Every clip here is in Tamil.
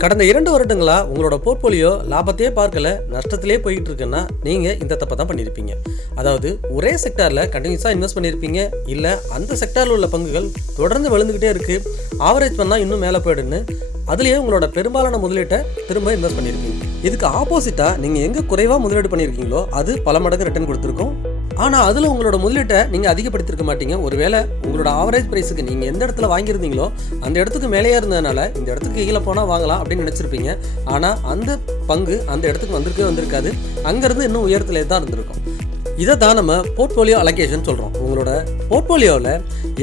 கடந்த 2 வருடங்களா உங்களோட போர்ட்ஃபோலியோ லாபத்தையே பார்க்கல, நஷ்டத்திலே போயிட்டு இருக்குன்னா நீங்க இந்த தப்பை தான் பண்ணியிருப்பீங்க. அதாவது ஒரே செக்டார்ல கண்டினியூஸா இன்வெஸ்ட் பண்ணியிருப்பீங்க, இல்ல அந்த செக்டார்ல உள்ள பங்குகள் தொடர்ந்து விழுந்துகிட்டே இருக்கு, ஆவரேஜ் பண்ணா இன்னும் மேலே போயிடுன்னு அதுலேயே உங்களோட பெரும்பாலான முதலீட்டை திரும்ப இன்வெஸ்ட் பண்ணியிருப்பீங்க. இதுக்கு ஆப்போசிட்டா நீங்க எங்க குறைவா முதலீடு பண்ணியிருக்கீங்களோ அது பல மடங்கு ரிட்டர்ன் கொடுத்துருக்கும். ஆனால் அதில் உங்களோட முதலீட்டை நீங்கள் அதிகப்படுத்திருக்க மாட்டீங்க. ஒருவேளை உங்களோட ஆவரேஜ் ப்ரைஸுக்கு நீங்கள் எந்த இடத்துல வாங்கியிருந்தீங்களோ அந்த இடத்துக்கு மேலேயே இருந்ததுனால இந்த இடத்துக்கு கீழே போனால் வாங்கலாம் அப்படின்னு நினச்சிருப்பீங்க. ஆனால் அந்த பங்கு அந்த இடத்துக்கு வந்திருக்காது, அங்கேருந்து இன்னும் உயரத்திலே தான் இருந்திருக்கும். இதை தான் நம்ம போர்ட்ஃபோலியோ அலோகேஷன் சொல்கிறோம். உங்களோட போர்ட்ஃபோலியோவில்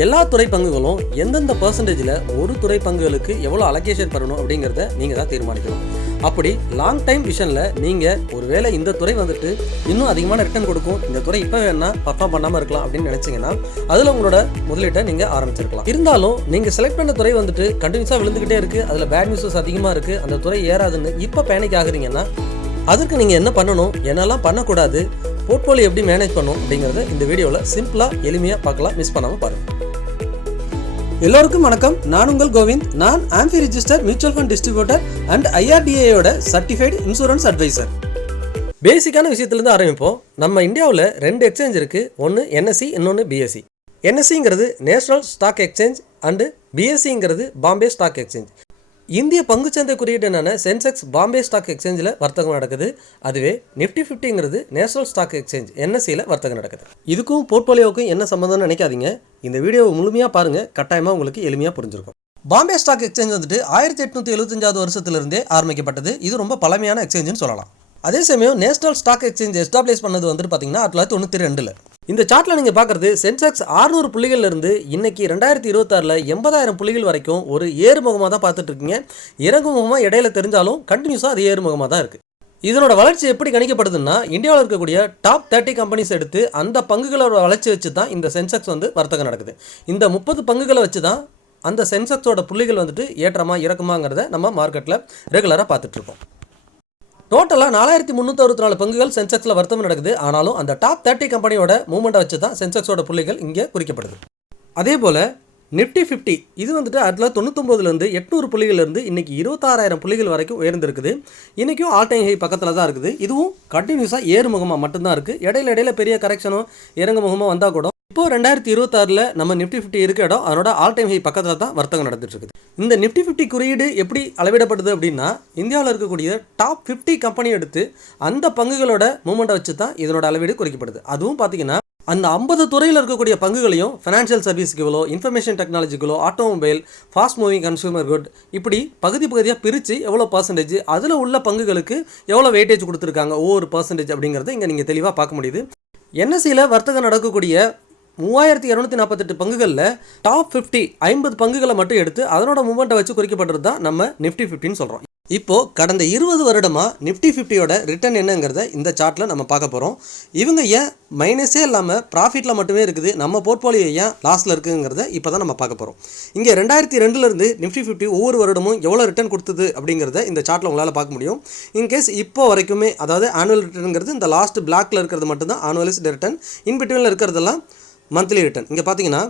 எல்லா துறை பங்குகளும் எந்தெந்த பர்சன்டேஜில் ஒரு துறை பங்குகளுக்கு எவ்வளோ அலோகேஷன் பண்ணணும் அப்படிங்கிறத நீங்கள் தான் தீர்மானிக்கணும். அப்படி லாங் டைம் விஷனில் நீங்கள் ஒருவேளை இந்த துறை வந்துட்டு இன்னும் அதிகமான ரிட்டர்ன் கொடுக்கும், இந்த துறை இப்போ வேணா பர்ஃபார்ம் பண்ணாமல் இருக்கலாம் அப்படின்னு நினச்சிங்கன்னா அதில் உங்களோட முதலீட்டை நீங்கள் ஆரம்பிச்சிருக்கலாம். இருந்தாலும் நீங்கள் செலக்ட் பண்ண துறை வந்துட்டு கண்டினியூஸாக விழுந்துக்கிட்டே இருக்குது, அதில் பேட் நியூஸஸ் அதிகமாக இருக்குது, அந்த துறை ஏறாதுன்னு இப்போ பேனிக் ஆகுறீங்கன்னா அதுக்கு நீங்கள் என்ன பண்ணணும், என்னெல்லாம் பண்ணக்கூடாது, போர்ட்ஃபோலியோ எப்படி மேனேஜ் பண்ணணும் அப்படிங்கிறத இந்த வீடியோவில் சிம்பிளாக எளிமையாக பார்க்கலாம். மிஸ் பண்ணாமல் பாருங்கள். எல்லோருக்கும் வணக்கம். நான் உங்கள் கோவிந்த். நான் AMFI registered mutual fund distributor and IRDAயோட சர்டிஃபைடு இன்சூரன்ஸ் அட்வைசர். பேசிக்கான விஷயத்துலேருந்து ஆரம்பிப்போம். நம்ம இந்தியாவில் 2 எக்ஸ்சேஞ்ச் இருக்குது. ஒன்று NSE, இன்னொன்று BSE. NSEங்கிறது நேஷனல் ஸ்டாக் எக்ஸ்சேஞ்ச் அண்டு BSEங்கிறது பாம்பே ஸ்டாக் எக்ஸ்சேஞ்ச். இந்திய பங்குச்சந்தை குறியீடு என்னென்ன சென்செக்ஸ் பாம்பே ஸ்டாக் எக்ஸ்சேஞ்சில் வர்த்தகம் நடக்குது. அதுவே நிஃப்டி 50ங்கிறது நேஷனல் ஸ்டாக் எக்ஸ்சேஞ்ச் NSEயில் வர்த்தகம் நடக்குது. இதுக்கும் போர்ட்ஃபோலியோவுக்கும் என்ன சம்மந்தம்னு நினைக்காதீங்க. இந்த வீடியோவை முழுமையாக பாருங்கள், கட்டாயமாக உங்களுக்கு எளிமையாக புரிஞ்சிருக்கும். பாம்பே ஸ்டாக் எக்ஸ்சேஞ்ச் வந்துட்டு 1875 வருஷத்துலேருந்தே ஆரம்பிக்கப்பட்டது. இது ரொம்ப பழமையான எக்ஸ்சேஞ்சுன்னு சொல்லலாம். அதே சமயம் நேஷனல் ஸ்டாக் எக்ஸ்சேஞ்ச் எஸ்டாப்ளிஷ் பண்ணது வந்துட்டு பார்த்தீங்கன்னா 1992. இந்த சார்ட்டில் நீங்கள் பார்க்குறது சென்செக்ஸ் 600 புள்ளிகள்லேருந்து இன்னைக்கு 2026 80,000 புள்ளிகள் வரைக்கும் ஒரு ஏறுமுகமாக தான் பார்த்துட்டு இருக்கீங்க. இறங்குமுகமாக இடையில தெரிஞ்சாலும் கண்டினியூஸாக அது ஏறுமுகமாக தான் இருக்குது. இதனோட வளர்ச்சி எப்படி கணிக்கப்படுதுன்னா, இந்தியாவில் இருக்கக்கூடிய டாப் 30 கம்பெனிஸ் எடுத்து அந்த பங்குகளோட வளர்ச்சி வச்சு தான் இந்த சென்செக்ஸ் வந்து வர்த்தகம் நடக்குது. இந்த 30 பங்குகளை வச்சு தான் அந்த சென்செக்ஸோட புள்ளிகள் வந்துட்டு ஏற்றமா இறக்குமாங்கிறத நம்ம மார்க்கெட்டில் ரெகுலராக பார்த்துட்ருக்கோம். டோட்டலாக 4364 பங்குகள் சென்செக்ஸில் வர்த்தகம் நடக்குது. ஆனாலும் அந்த டாப் 30 கம்பெனியோட மூவ்மெண்ட்டை வச்சு தான் சென்செக்ஸோட புள்ளிகள் இங்கே குறிக்கப்படுது. அதே போல் நிஃப்டி 50 இது வந்துட்டு 1999லேருந்து 800 புள்ளிகள்லேருந்து இன்றைக்கி 26,000 புள்ளிகள் வரைக்கும் உயர்ந்திருக்குது. இன்றைக்கும் ஆல் டைம் ஹை பக்கத்தில் தான் இருக்குது. இதுவும் கண்டினியூஸாக ஏறுமுகமாக மட்டும்தான் இருக்குது. இடையில பெரிய கரெக்ஷனும் இறங்குமுகமாக வந்தால் கூட இப்போது 2026 நம்ம நிஃப்டி 50 இருக்க இடம் அதனோட ஆல் டைம் ஹை பக்கத்தில் தான் வர்த்தகம் நடந்துட்டு இருக்குது. இந்த நிஃப்டி 50 குறியீடு எப்படி அளவிடப்படுது அப்படின்னா, இந்தியாவில் இருக்கக்கூடிய டாப் 50 கம்பெனி எடுத்து அந்த பங்குகளோட மூவ்மெண்ட்டை வச்சு தான் இதனோட அளவீடு குறிக்கப்படுது. அதுவும் பார்த்தீங்கன்னா அந்த 50 துறையில் இருக்கக்கூடிய பங்குகளையும் ஃபினான்ஷியல் சர்வீஸ்களோ, இன்ஃபர்மேஷன் டெக்னாலஜிகளோ, automobile, fast moving consumer good, இப்படி பகுதியாக பிரித்து எவ்வளோ பர்சன்டேஜ் அதில் உள்ள பங்குகளுக்கு எவ்வளோ வெயிட்டேஜ் கொடுத்துருக்காங்க ஒவ்வொரு பர்சன்டேஜ் அப்படிங்கிறத இங்கே நீங்கள் தெளிவாக பார்க்க முடியுது. NSEயில் வர்த்தகம் நடக்கக்கூடிய 3248 பங்குகளில் டாப் 50 பங்குகளை மட்டும் எடுத்து அதனோட மூவ்மெண்ட்டை வச்சு குறிக்கப்பட்டது தான் நம்ம நிஃப்டி 50ன்னு சொல்கிறோம். இப்போது கடந்த 20 வருடமாக நிஃப்டி 50யோட ரிட்டர்ன் என்னங்கிறத இந்த சார்ட்டில் நம்ம பார்க்க போகிறோம். இவங்க ஏன் மைனஸே இல்லாமல் ப்ராஃபிட்டில் மட்டுமே இருக்குது, நம்ம போர்ட்ஃபோலியோ ஏன் லாஸில் இருக்குங்கிறத இப்போ தான் நம்ம பார்க்க போகிறோம். இங்கே 2002லேருந்து நிஃப்டி 50 ஒவ்வொரு வருடமும் எவ்வளோ ரிட்டர்ன் கொடுத்தது அப்படிங்கிறத இந்த சார்ட்டில் உங்களால் பார்க்க முடியும். இன்கேஸ் இப்போ வரைக்குமே, அதாவது ஆனுவல் ரிட்டர்னுங்கிறது இந்த லாஸ்ட் பிளாக்ல இருக்கிறது மட்டும்தான் ஆனுவலைஸ்டு ரிட்டர்ன். இன்பிட்வீனில் இருக்கிறதெல்லாம் மந்த்லி ரிட்டர்ன். இங்கே பார்த்தீங்கன்னா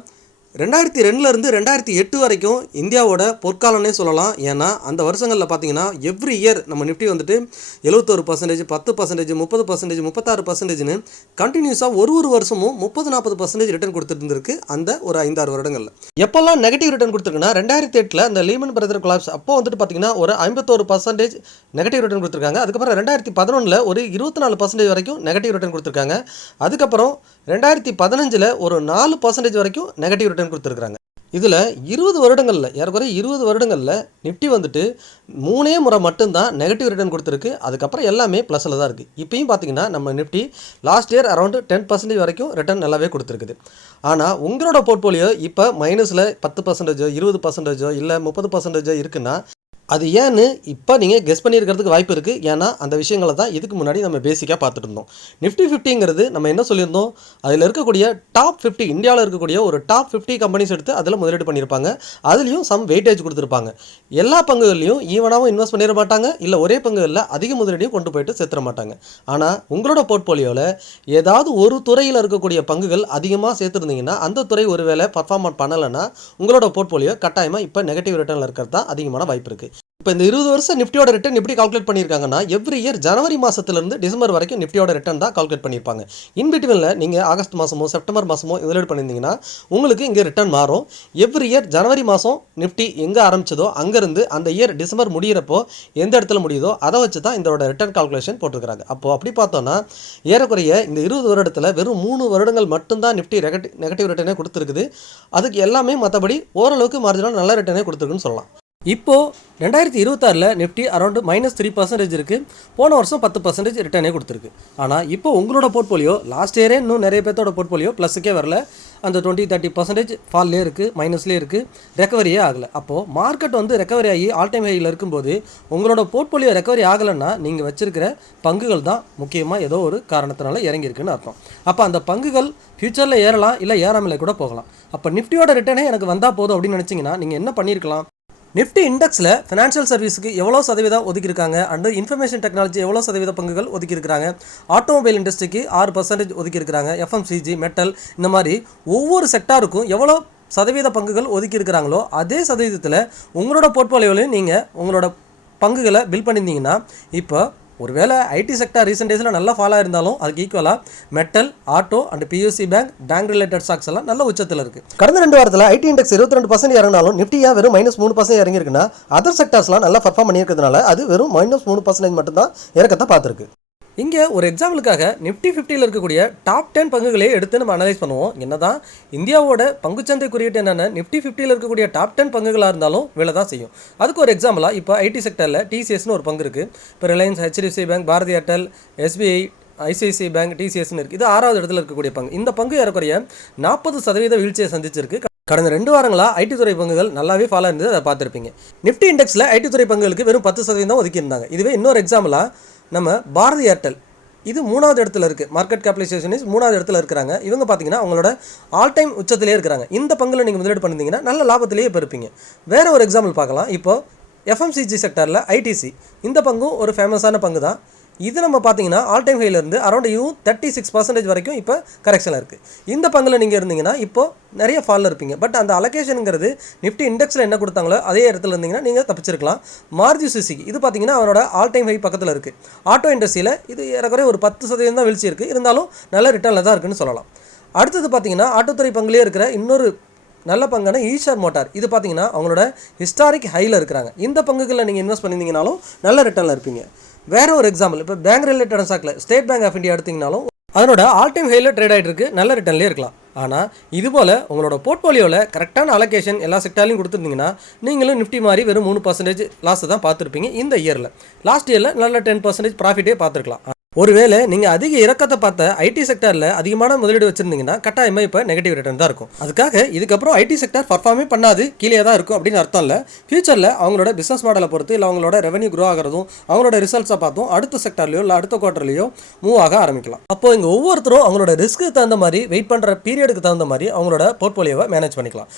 2002லேருந்து 2008 வரைக்கும் இந்தியாவோட பொற்காலம்னே சொல்லலாம். ஏன்னா அந்த வருஷங்களில் பார்த்தீங்கன்னா எவ்ரி இயர் நம்ம நிஃப்டி வந்துட்டு 71%, 10%, 30%, 36%ன்னு கண்டினியூஸாக ஒரு வருஷமும் 30-40% ரிட்டர்ன் கொடுத்துட்டு இருந்திருக்கு அந்த ஒரு 5-6 வருடங்களில். எப்போல்லாம் நெகட்டிவ் ரிட்டர்ன் கொடுத்துருக்குன்னா 2008 அந்த லீமன் பிரதர் கொலாப்ஸ் அப்போ வந்துட்டு பார்த்தீங்கன்னா ஒரு 51% நெகட்டிவ் ரிட்டர்ன் கொடுத்துருக்காங்க. அதுக்கப்புறம் 2011 ஒரு 24% வரைக்கும் நெகட்டிவ் ரிட்டர்ன் கொடுத்துருக்காங்க. அதுக்கப்புறம் 2015 ஒரு 4% வரைக்கும் நெகட்டிவ் ரிட்டர்ன் கொடுத்துருக்காங்க. இதில் 20 வருடங்களில் ஏறக்குறைய 20 வருடங்களில் நிஃப்டி வந்துட்டு 3 முறை மட்டும்தான் நெகட்டிவ் ரிட்டர்ன் கொடுத்துருக்கு. அதுக்கப்புறம் எல்லாமே ப்ளஸில் தான் இருக்குது. இப்போயும் பார்த்தீங்கன்னா நம்ம நிஃப்டி லாஸ்ட் இயர் அரௌண்ட் 10% வரைக்கும் ரிட்டர்ன் நல்லாவே கொடுத்துருக்குது. ஆனால் உங்களோட போர்ட்ஃபோலியோ இப்போ மைனஸில் 10%, 20%, இல்லை 30% இருக்குன்னா அது ஏன்னு இப்போ நீங்கள் கெஸ் பண்ணியிருக்கிறதுக்கு வாய்ப்பு இருக்குது. ஏன்னா அந்த விஷயங்களை தான் இதுக்கு முன்னாடி நம்ம பேசிக்காக பார்த்துட்டு இருந்தோம். நிஃப்டி 50ங்கிறது நம்ம என்ன சொல்லியிருந்தோம், அதில் இருக்கக்கூடிய டாப் 50 இந்தியாவில் இருக்கக்கூடிய ஒரு டாப் 50 கம்பெனிஸ் எடுத்து அதில் முதலீடு பண்ணியிருப்பாங்க. அதுலேயும் சம் வெயிட்டேஜ் கொடுத்துருப்பாங்க. எல்லா பங்குகள்லையும் ஈவனாகவும் இன்வெஸ்ட் பண்ணிட மாட்டாங்க, இல்லை ஒரே பங்குகளில் அதிக முதலீடையும் கொண்டு போயிட்டு சேர்த்துட மாட்டாங்க. ஆனால் உங்களோட போர்ட்ஃபோலியோவில் ஏதாவது ஒரு துறையில் இருக்கக்கூடிய பங்குகள் அதிகமாக சேர்த்துருந்தீங்கன்னா அந்த துறை ஒருவேளை பர்ஃபார்மன்ஸ் பண்ணலைன்னா உங்களோட போர்ட்ஃபோலியோ கட்டாயமாக இப்போ நெகட்டிவ் ரிட்டர்னில் இருக்கிறது தான் அதிகமான வாய்ப்பு இருக்குது. இப்போ இந்த 20 வருஷம் நிஃப்டியோட ரிட்டர்ன் எப்படி கால்குலேட் பண்ணியிருக்காங்கன்னா, எவ்ரி இயர் ஜனவரி மாதத்துலேருந்து டிசம்பர் வரைக்கும் நிஃப்டியோட ரிட்டர்ன் தான் கால்குலேட் பண்ணியிருப்பாங்க. இன்பிட்வீனில் நீங்கள் ஆகஸ்ட் மாதமோ செப்டம்பர் மாதமோ முதலீடு பண்ணியிருந்தீங்கன்னா உங்களுக்கு இங்கே ரிட்டர்ன் மாறும். எவ்ரி இயர் ஜனவரி மாதம் நிஃப்டி எங்கே ஆரம்பிச்சதோ அங்கேருந்து அந்த இயர் டிசம்பர் முடிகிறப்போ எந்த இடத்துல முடியுதோ அதை வச்சு தான் இதோட ரிட்டர்ன் கால்குலேஷன் போட்டிருக்காங்க. அப்போது அப்படி பார்த்தோன்னா ஏறக்குறைய இந்த 20 வருடத்தில் வெறும் 3 வருடங்கள் மட்டும்தான் நிஃப்டி நெகட்டிவ் ரிட்டர்னே கொடுத்துருக்குது. அதுக்கு எல்லாமே மற்றபடி ஓரளவுக்கு மார்ஜினல் நல்ல ரிட்டர்னே கொடுத்துருக்குன்னு சொல்லலாம். இப்போது 2026 நிஃப்டி அரௌண்டு -3% இருக்குது. போன வருஷம் 10% ரிட்டர்னே கொடுத்துருக்கு. ஆனால் இப்போ உங்களோட போர்ட்ஃபோலியோ லாஸ்ட் இயரே இன்னும் நிறைய பேர்த்தோட போர்ட்ஃபோலியோ ப்ளஸுக்கே வரல. அந்த 20-30% ஃபால்லே இருக்குது, மைனஸ்லேயே இருக்குது, ரெக்கவரியே ஆகலை. அப்போது மார்க்கெட் வந்து ரெக்கவரி ஆகி ஆல் டைம் ஹையில் இருக்கும்போது உங்களோட போர்ட்ஃபோலியோ ரெக்கவரி ஆகலைன்னா நீங்கள் வச்சிருக்கிற பங்குகள் தான் முக்கியமாக ஏதோ ஒரு காரணத்தினால இறங்கியிருக்குன்னு அர்த்தம். அப்போ அந்த பங்குகள் ஃப்யூச்சரில் ஏறலாம், இல்லை ஏறாமலே கூட போகலாம். அப்போ நிஃப்டியோட ரிட்டர்னே எனக்கு வந்தால் போதும் அப்படின்னு நினச்சிங்கன்னா நீங்கள் என்ன பண்ணியிருக்கலாம்? நிஃப்டி இண்டெக்ஸில் ஃபினான்ஷியல் சர்வீஸுக்கு எவ்வளோ சதவீதம் ஒதுக்கியிருக்காங்க, அண்டு இன்ஃபர்மேஷன் டெக்னாலஜி எவ்வளோ சதவீத பங்குகள் ஒதுக்கியிருக்காங்க, ஆட்டோமொபைல் இண்டஸ்ட்ரிக்கு 6% ஒதுக்கியிருக்கிறாங்க, எஃப்எம்சிஜி, மெட்டல், இந்த மாதிரி ஒவ்வொரு செக்டாருக்கும் எவ்வளோ சதவீத பங்குகள் ஒதுக்கியிருக்கிறாங்களோ அதே சதவீதத்தில் உங்களோட போர்ட்ஃபோலியோலையும் நீங்கள் உங்களோட பங்குகளை பில் பண்ணியிருந்தீங்கன்னா இப்போ ஒருவேளை ஐடி செக்டார் ரீசெண்ட் டேஸில் நல்லா ஃபாலாக இருந்தாலும் அதுக்கு ஈக்குவலாக metal, auto and PSU bank related stocks எல்லாம் நல்ல உச்சத்தில் இருக்குது. கடந்த 2 வாரத்தில் ஐடி இண்டெக்ஸ் 22% இறங்கினாலும் நிஃப்டியா வெறும் -3% இறங்கியிருக்குன்னா அதர் செக்டார்ஸ்லாம் நல்லா பர்ஃபார்ம் பண்ணியிருக்கிறதுனால அது வெறும் -3% மட்டும்தான் இறக்கத்தை பார்த்துருக்கு. இங்கே ஒரு எக்ஸாம்பிளுக்காக நிஃப்டி 50ல் இருக்கக்கூடிய டாப் 10 பங்குகளே எடுத்து நம்ம அனலைஸ் பண்ணுவோம். என்னதான் இந்தியாவோட பங்குச்சந்தை குறியீட்டு என்னென்ன நிஃப்டி 50ல் இருக்கக்கூடிய டாப் 10 பங்குகளாக இருந்தாலும் விலை தான் செய்யும். அதுக்கு ஒரு எக்ஸாம்பிளாக இப்போ ஐடி செக்டரில் டிசிஎஸ்னு ஒரு பங்கு இருக்குது. இப்போ Reliance, HDFC bank, Bharti Airtel, SBI, ICICI bank, டிசிஎஸ்னு இருக்குது. இது 6வது இடத்துல இருக்கக்கூடிய பங்கு. இந்த பங்கு ஏறக்குறைய 40% வீழ்ச்சியை சந்திச்சிருக்கு. கடந்த 2 வாரங்களாக ஐடி துறை பங்குகள் நல்லாவே ஃபாலோ இருந்தது, அதை பார்த்துருப்பீங்க. நிஃப்டி இண்டெக்ஸில் ஐடி துறை பங்குகளுக்கு வெறும் 10% ஒதுக்கியிருந்தாங்க. இதுவே இன்னொரு எக்ஸாம்பிளாக நம்ம பாரதி ஏர்டெல், இது 3வது இடத்துல இருக்குது. மார்க்கெட் கேபிடலைசேஷன் 3வது இடத்துல இருக்கிறாங்க. இவங்க பார்த்தீங்கன்னா அவங்களோட ஆல் டைம் உச்சத்திலே இருக்கிறாங்க. இந்த பங்கில் நீங்கள் முதலீடு பண்ணியிருந்தீங்கன்னா நல்ல லாபத்திலேயே இப்போ இருப்பீங்க. வேறு ஒரு எக்ஸாம்பிள் பார்க்கலாம். இப்போது எஃப்எம்சிஜி செக்டரில் ஐடிசி, இந்த பங்கும் ஒரு ஃபேமஸான பங்கு தான். இது நம்ம பார்த்தீங்கன்னா ஆல் டைம் ஹைலேருந்து அரௌண்ட் 36% வரைக்கும் இப்போ கரெக்ஷனில் இருக்குது. இந்த பங்கில் நீங்கள் இருந்தீங்கன்னா இப்போது நிறைய ஃபாலில் இருப்பீங்க. பட் அந்த அலோகேஷனுங்கிறது நிஃப்டி இண்டெக்ஸில் என்ன கொடுத்தாங்களோ அதே இடத்துல இருந்தீங்கன்னா நீங்கள் தப்பிச்சிருக்கலாம். மாருதி சுசுகி இது பார்த்தீங்கன்னா அவரோட ஆல் டைம் ஹை பக்கத்தில் இருக்குது. ஆட்டோ இண்டஸ்ட்ரியில் இது ஏறக்குறைய ஒரு 10% தான் வீழ்ச்சி இருக்குது, இருந்தாலும் நல்ல ரிட்டர்னில் தான் இருக்குன்னு சொல்லலாம். அடுத்தது பார்த்தீங்கன்னா ஆட்டோத்துறை பங்குலேயே இருக்கிற இன்னொரு நல்ல பங்கான ஈஷர் மோட்டார், இது பார்த்தீங்கன்னா அவங்களோட ஹிஸ்டாரிக் ஹையில் இருக்கிறாங்க. இந்த பங்குகளில் நீங்கள் இன்வெஸ்ட் பண்ணியிருந்தீங்கனாலும் நல்ல ரிட்டர்னில் இருப்பீங்க. வேறு ஒரு எக்ஸாம்பிள், இப்போ பேங்க் ரிலேட்டட் ஸ்டாக்கில் ஸ்டேட் பேங்க் ஆஃப் இந்தியா எடுத்திங்கனாலும் அதனோட ஆல் டைம் ஹையில் ட்ரேட் ஆகிட்டு இருக்குது, நல்ல ரிட்டர்ன்லேயே இருக்கலாம். ஆனால் இதுபோல் உங்களோட போர்ட்ஃபோலியோவில் கரெக்டான அலோகேஷன் எல்லா செக்டார்லையும் கொடுத்துருந்தீங்கன்னா நீங்களும் நிஃப்டி மாதிரி வெறும் 3% லாஸை தான் பார்த்துருப்பீங்க. இந்த இயரில் லாஸ்ட் இயரில் நல்ல 10% ப்ராஃபிட்டே பார்த்துருக்கலாம். ஒருவேளை நீங்கள் அதிக இறக்கத்தை பார்த்த ஐடி செக்டரில் அதிகமான முதலீடு வச்சுருந்தீங்கன்னா கட்டாயமாக இப்போ நெகட்டிவ் ரிட்டர்ன் தான் இருக்கும். அதுக்காக இதுக்கப்புறம் ஐடி செக்டர் பர்ஃபார்மே பண்ணாது, கீழே தான் இருக்கும் அப்படின்னு அர்த்தம் இல்லை. ஃபியூச்சரில் அவங்களோட பிஸ்னஸ் மாடலை பொறுத்து இல்லை அவங்களோட ரெவன்யூ க்ரோ ஆகிறதும் அவங்களோட ரிசல்ட்ஸை பார்த்தும் அடுத்த செக்டர்லையோ இல்லை அடுத்த குவார்ட்டர்லையோ மூவ் ஆக ஆரம்பிக்கலாம். அப்போ இங்கே ஒவ்வொருத்தரும் அவங்களோட ரிஸ்க்கு தகுந்த மாதிரி வெயிட் பண்ணுற பீரியடுக்கு தகுந்த மாதிரி அவங்களோட போர்ட்ஃபோலியோவை மேனேஜ் பண்ணிக்கலாம்.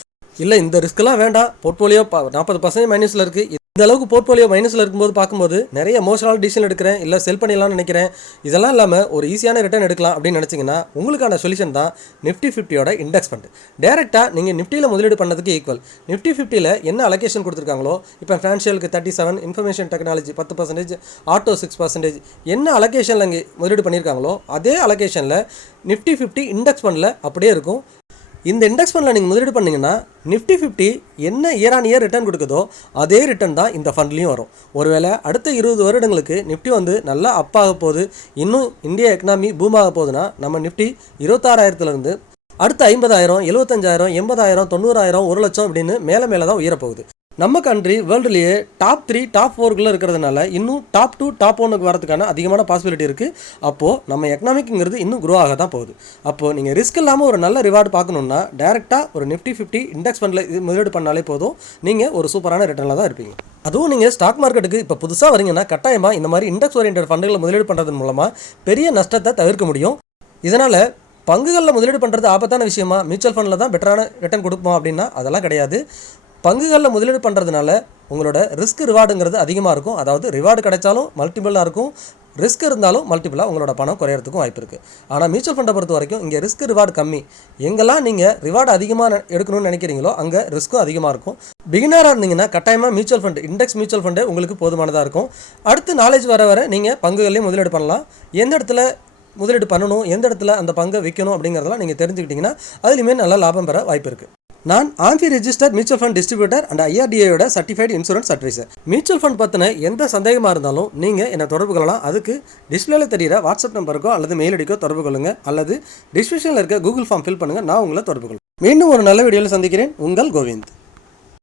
இல்லை இந்த ரிஸ்க்கெல்லாம் வேண்டாம், போர்ட்ஃபோலியோ 40% மைனஸில் இருக்குது, இந்த அளவுக்கு போர்ட்ஃபோலியோ மைனஸில் இருக்கும்போது பார்க்கும்போது நிறைய எமோஷனல் டிசிஷன் எடுக்கிறேன், இல்லை செல் பண்ணிடலாம்னு நினைக்கிறேன், இதெல்லாம் இல்லாமல் ஒரு ஈஸியான ரிட்டர்ன் எடுக்கலாம் அப்படின்னு நினச்சிங்கன்னா உங்களுக்கான சொல்யூஷன் தான் நிஃப்டி 50யோட இண்டெக்ஸ் ஃபண்ட். டேரெக்டாக நீங்கள் நிஃப்டியில் முதலீடு பண்ணதுக்கு ஈக்குவல். நிஃப்டி 50ல் என்ன அலோகேஷன் கொடுத்துருக்காங்களோ, இப்போ ஃபினான்ஷியலுக்கு 37, இன்ஃபர்மேஷன் டெக்னாலஜி 10%, ஆட்டோ 6%, என்ன அலோகேஷனில் இங்கே முதலீடு பண்ணியிருக்காங்களோ அதே அலோகேஷனில் நிஃப்டி 50 இண்டெக்ஸ் ஃபண்டில் அப்படியே இருக்கும். இந்த இண்டெக்ஸ் ஃபண்டில் நீங்கள் முதலீடு பண்ணிங்கன்னா நிஃப்டி 50 என்ன இயர் ஆன் இயர் ரிட்டர்ன் கொடுக்குதோ அதே ரிட்டர்ன் தான் இந்த ஃபண்ட்லேயும் வரும். ஒருவேளை அடுத்த 20 வருடங்களுக்கு நிஃப்டி வந்து நல்லா அப் ஆக போகுது, இன்னும் இந்தியா எக்கனாமி பூம் ஆக போகுதுன்னா நம்ம நிஃப்டி 26,000லேருந்து அடுத்த 50,000, 75,000, 80,000, 90,000, 1,00,000 அப்படின்னு மேலே தான் உயரப்போகுது. நம்ம கண்ட்ரி வேர்ல்டுலேயே டாப் 3, டாப் 4குள்ளே இருக்கிறதுனால இன்னும் டாப் 2, டாப் 1க்கு வரதுக்கான அதிகமான பாசிபிலிட்டி இருக்குது. அப்போது நம்ம எக்கனாமிக்ங்கிறது இன்னும் க்ரோ ஆக தான் போகுது. அப்போது நீங்கள் ரிஸ்க் இல்லாமல் ஒரு நல்ல ரிவார்டு பார்க்கணுன்னா டேரெக்டாக ஒரு நிஃப்டி 50 இண்டெக்ஸ் ஃபண்டில் இது முதலீடு பண்ணாலே போதும், நீங்கள் ஒரு சூப்பரான ரிட்டர்னில் தான் இருப்பீங்க. அதுவும் நீங்கள் ஸ்டாக் மார்க்கெட்டுக்கு இப்போ புதுசாக வரீங்கன்னா கட்டாயமாக இந்த மாதிரி இண்டெக்ஸ் ஓரியன்ட் ஃபண்டுகளை முதலீடு பண்ணுறது மூலமாக பெரிய நஷ்டத்தை தவிர்க்க முடியும். இதனால் பங்குகளில் முதலீடு பண்ணுறது ஆபத்தான விஷயமா, மியூச்சுவல் ஃபண்டில் தான் பெட்டரான ரிட்டர்ன் கொடுப்போம் அப்படின்னா அதெல்லாம் கிடையாது. பங்குகளில் முதலீடு பண்ணுறதுனால உங்களோட ரிஸ்க் ரிவார்டுங்கிறது அதிகமாக இருக்கும். அதாவது ரிவார்டு கிடைச்சாலும் மல்டிபிளாக இருக்கும், ரிஸ்க் இருந்தாலும் மல்டிபிளாக உங்களோட பணம் குறையிறதுக்கும் வாய்ப்பு இருக்குது. ஆனால் மியூச்சுவல் ஃபண்டை பொறுத்த வரைக்கும் இங்கே ரிஸ்க் ரிவார்டு கம்மி. எங்கெல்லாம் நீங்கள் ரிவார்டு அதிகமாக எடுக்கணும்னு நினைக்கிறீங்களோ அங்கே ரிஸ்க்கும் அதிகமாக இருக்கும். பிகினராக இருந்தீங்கன்னா கட்டாயமாக மியூச்சுவல் ஃபண்டு, இண்டெக்ஸ் மியூச்சுவல் ஃபண்டே உங்களுக்கு போதுமானதாக இருக்கும். அடுத்து நாலேஜ் வர நீங்கள் பங்குகளையும் முதலீடு பண்ணலாம். எந்த இடத்துல முதலீடு பண்ணணும், எந்த இடத்துல அந்த பங்கை விற்கணும் அப்படிங்கிறதெல்லாம் நீங்கள் தெரிஞ்சுக்கிட்டிங்கன்னா அதுலேயுமே நல்ல லாபம் பெற வாய்ப்பு இருக்குது. நான் AMFI register mutual fund distributor and IRDAயோட certified insurance advisor. Mutual fund பற்றின எந்த சந்தேகமாக இருந்தாலும் நீங்கள் என்னை தொடர்பு கொள்ளலாம். அதுக்கு டிஸ்பிளேல தெரிகிற வாட்ஸ்அப் நம்பருக்கோ அல்லது மெயில் ஐடிக்கோ தொடர்பு கொள்ளுங்கள், அல்லது டிஸ்கிரிப்ஷனில் இருக்க கூகுள் ஃபார்ம் ஃபில் பண்ணுங்கள். நான் உங்களை தொடர்பு கொள்ளுங்கள். மீண்டும் ஒரு நல்ல வீடியோவில் சந்திக்கிறேன். உங்கள் கோவிந்த்.